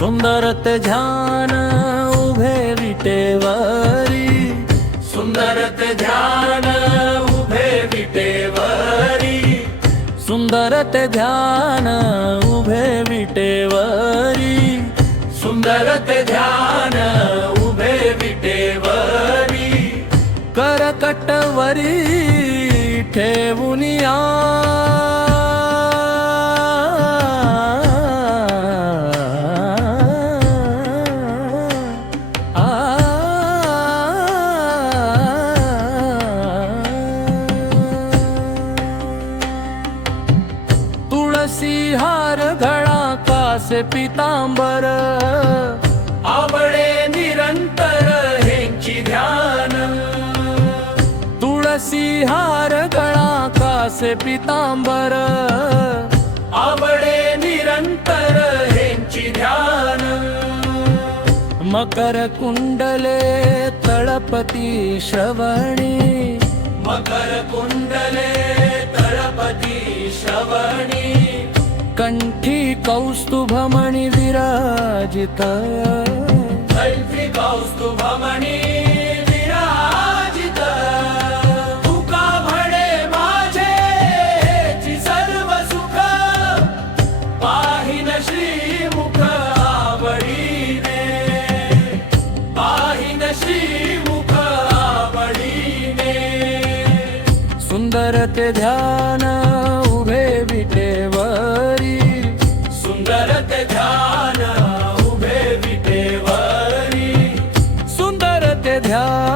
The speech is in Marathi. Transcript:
सुंदर ते ध्यान उभे विटेवरी, सुंदर ते ध्यान उभे विटेवरी, सुंदर ते ध्यान उभे विटेवरी, सुंदर ते ध्यान उभे विटेवरी, करकटवरी ठेवूनिया तुळसी हार गळा कासे पितांबर, आवडे निरंतर हेंची ध्यान, तुळसी हार गळा कासे पितांबर, आवडे निरंतर हेंची ध्यान, मकर कुंडले तळपती श्रवणी, मकर कुंडले तळपती श्रवणी, कंठी कौस्तुभमणि विराजित, कंठी कौस्तुभमणि विराजित, तुका म्हणे माझे हेची सर्व सुख, पाहिन श्रीमुख आवडीने, पाहिन श्रीमुख आवडीने, सुंदर ते ध्यान उभे विटेवरी, सुंदर ते ध्यान उभे विटेवरी, सुंदर ते ध्यान